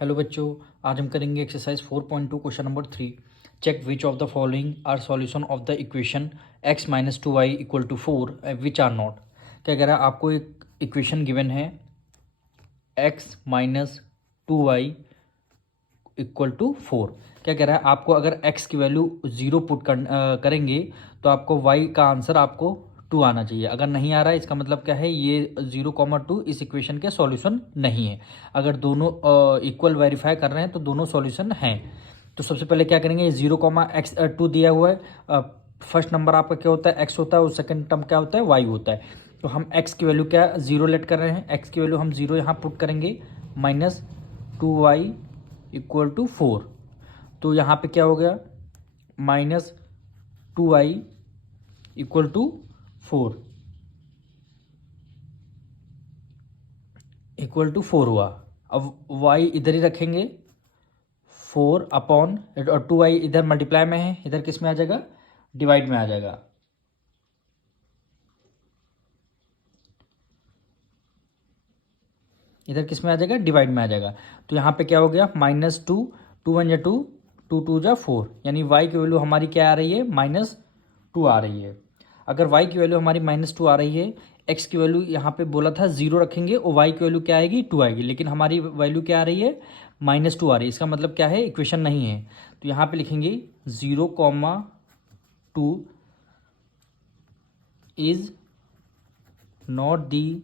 Hello बच्चों, आज हम करेंगे exercise 4.2 question number 3। Check which of the following are solution of the equation x minus 2y equal to 4 which are not. क्या कह रहा है, आपको एक इक्वेशन गिवन है x minus 2y equal to 4। क्या कह रहा है, आपको अगर x की वैल्यू 0 पुट करेंगे तो आपको y का आंसर आपको 2 आना चाहिए। अगर नहीं आ रहा है इसका मतलब क्या है, ये 0,2 इस इक्वेशन के सॉल्यूशन नहीं है। अगर दोनों इक्वल वेरीफाई कर रहे हैं तो दोनों सॉल्यूशन हैं। तो सबसे पहले क्या करेंगे, 0,2 दिया हुआ है। फर्स्ट नंबर आपका क्या होता है, x होता है, और सेकंड टर्म क्या होता है, y होता है। तो हम x की वैल्यू क्या 0 लेट कर रहे हैं, x की वैल्यू हम 0 यहाँ पुट करेंगे, माइनस 2y इक्वल टू 4। तो यहाँ पे क्या हो गया, minus 2y equal to 4 equal to 4 हुआ। अब y इधर ही रखेंगे, 4 अपॉन, और 2y इधर मल्टीप्लाई में है, इधर किस में आ जाएगा, डिवाइड में आ जाएगा। इधर किस में आ जाएगा, डिवाइड में आ जाएगा। तो यहाँ पे क्या हो गया, माइनस 2, 2 1 जा 2, 2 2 जा 4, यानी y की वैल्यू हमारी क्या आ रही है, -2 आ रही है। अगर y की वैल्यू हमारी -2 आ रही है, x की वैल्यू यहाँ पे बोला था 0 रखेंगे और y की वैल्यू क्या आएगी, 2 आएगी, लेकिन हमारी वैल्यू क्या आ रही है, -2 आ रही है। इसका मतलब क्या है, इक्वेशन नहीं है। तो यहाँ पे लिखेंगे 0,2 is not the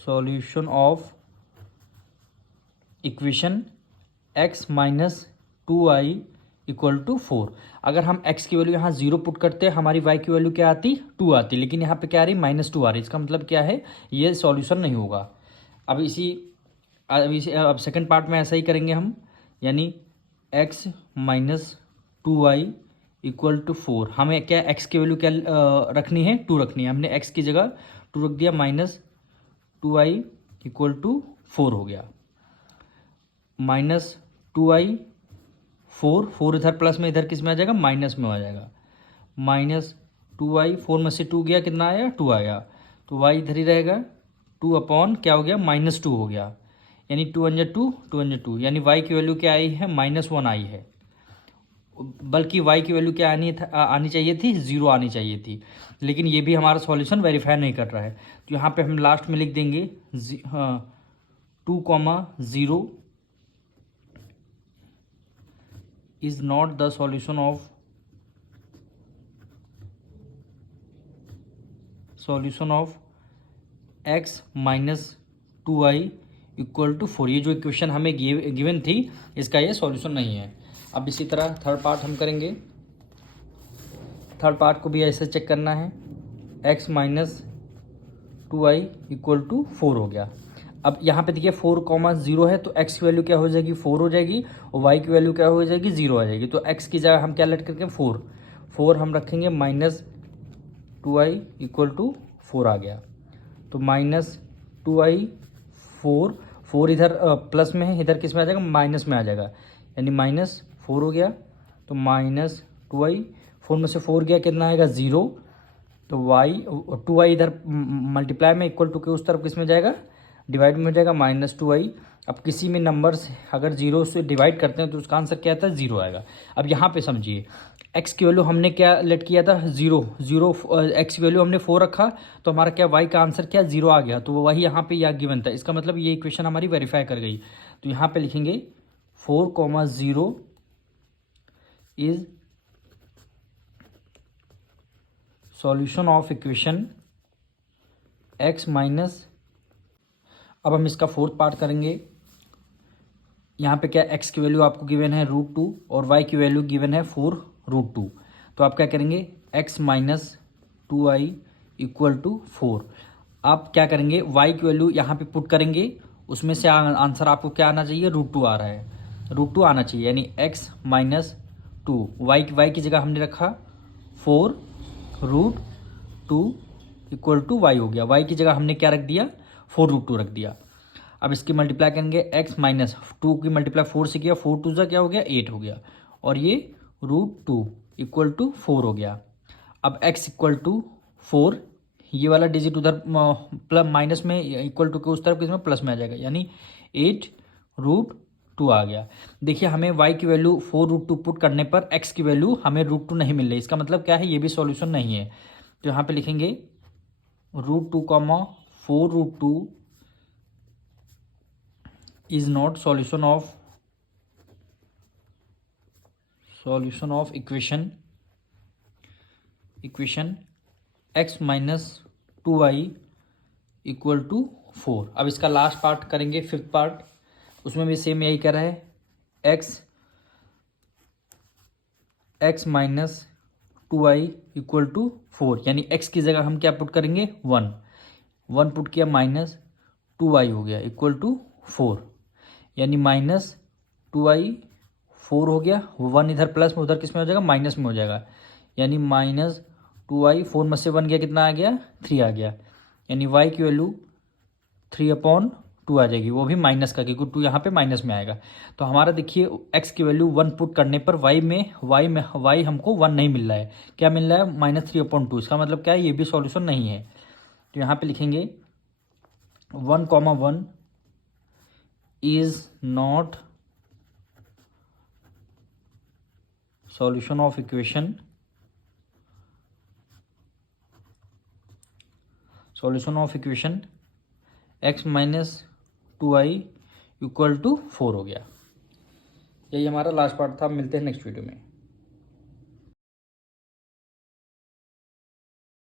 solution of equation x minus 2y equal to 4। अगर हम x की वैल्यू यहाँ 0 पुट करते हैं, हमारी y की वैल्यू क्या आती, 2 आती, लेकिन यहाँ पे क्या आ रही, -2 आ रही। इसका मतलब क्या है, ये सॉल्यूशन नहीं होगा। अब सेकंड पार्ट में ऐसा ही करेंगे हम, यानी x minus 2y equal to 4। हमें क्या x की वैल्यू क्या रखनी है, 2 रखनी है। हमने x की जगह 2 रख दिया, -2y इक्वल टू 4 हो गया। -2y 4 इधर प्लस में, इधर किस में आ जाएगा, माइनस में आ जाएगा। -2y 4 में से 2 गया, कितना आया, 2 आया। तो y इधर ही रहेगा, 2 अपॉन क्या हो गया, -2 हो गया, यानी 2 1 जा 2, 2 1 जा 2, यानी y की वैल्यू क्या आई है, -1 आई है। बल्कि y की वैल्यू क्या आनी चाहिए थी, 0 आनी चाहिए थी, लेकिन ये भी हमारा सॉल्यूशन वेरीफाई नहीं कर रहा है। तो यहाँ पे हम लास्ट में लिख देंगे 2,0 is not the solution of x minus 2y equal to 4। ये जो इक्वेशन हमें गिवन थी, इसका ये सॉल्यूशन नहीं है। अब इसी तरह थर्ड पार्ट हम करेंगे। थर्ड पार्ट को भी ऐसे चेक करना है, x minus 2y equal to 4 हो गया। अब यहाँ पे देखिए 4,0 है, तो x की वैल्यू क्या हो जाएगी, 4 हो जाएगी, और y की वैल्यू क्या हो जाएगी, 0 आ जाएगी। तो x की जगह हम क्या लेट करके 4 हम रखेंगे, -2y इक्वल टू 4 आ गया। तो -2y 4 इधर प्लस में है, इधर किस में आ जाएगा, माइनस में आ जाएगा, यानी -4 हो गया। तो -2y 4 में से 4 गया, कितना आएगा, 0। तो y 2y इधर मल्टीप्लाई में इक्वल टू के उस तरफ किस में जाएगा, डिवाइड में हो जाएगा, -2y। अब किसी में नंबर से अगर 0 से डिवाइड करते हैं तो उसका आंसर क्या आता है, 0 आएगा। अब यहाँ पे समझिए, x की वैल्यू हमने क्या लेट किया था, 0 x की वैल्यू हमने 4 रखा, तो हमारा क्या y का आंसर क्या, 0 आ गया। तो वही यहाँ पे यह गिवन था, इसका मतलब ये इक्वेशन हमारी वेरीफाई कर गई। तो यहाँ पे लिखेंगे 4,0 is solution of equation x minus, अब हम इसका फोर्थ पार्ट करेंगे। यहाँ पे क्या, x की वैल्यू आपको गिवन है √2 और y की वैल्यू गिवन है 4√2। तो आप क्या करेंगे, x minus 2y equal to 4। आप क्या करेंगे, y की वैल्यू यहाँ पे पुट करेंगे, उसमें से आंसर आपको क्या आना चाहिए, √2 आ रहा है, √2 आना चाहिए, यानी x माइनस 2, y की जगह हमने रखा 4√2 इक्वल टू y हो गया। y की जगह हमने क्या रख दिया, 4√2 रख दिया। अब इसकी मल्टीप्लाई करेंगे, x माइनस 2 की मल्टीप्लाई 4 से किया, 4 2 क्या हो गया, 8 हो गया, और ये √2 इक्वल टू 4 हो गया। अब x इक्वल टू 4 ये वाला डिजिट उधर प्लस माइनस में इक्वल टू के उस तरफ किसमें प्लस में आ जाएगा, यानी 8√2 आ गया। देखिए हमें y की वैल्यू 4√2 पुट करने पर x की वैल्यू हमें √2 नहीं मिल रही, इसका मतलब क्या है, ये भी सॉल्यूशन नहीं है। तो यहाँ पे लिखेंगे √2 comma 4√2 is not solution of equation x minus 2y equal to 4। अब इसका लास्ट पार्ट करेंगे, फिफ्थ पार्ट, उसमें भी सेम यही कर रहा है, x minus 2y equal to 4, यानी x की जगह हम क्या पुट करेंगे, 1 पुट किया, माइनस 2y हो गया इक्वल टू 4, यानी माइनस 2y 4 हो गया, 1 इधर प्लस में, उधर किस में हो जाएगा, माइनस में हो जाएगा, यानी माइनस 2y 4 में से 1 गया, कितना आ गया, 3 आ गया, यानी y की वैल्यू 3/2 आ जाएगी, वो भी माइनस का, क्योंकि 2 यहाँ पे माइनस में आएगा। तो हमारा देखिए x की वैल्यू 1 पुट करने पर y हमको 1 नहीं मिल रहा है, क्या मिल रहा है, -3/2। इसका मतलब क्या है, ये भी सॉल्यूशन नहीं है। तो यहाँ पे लिखेंगे 1,1 is not solution of equation x minus 2y equal to 4 हो गया। यही हमारा लास्ट पार्ट था। मिलते हैं नेक्स्ट वीडियो में।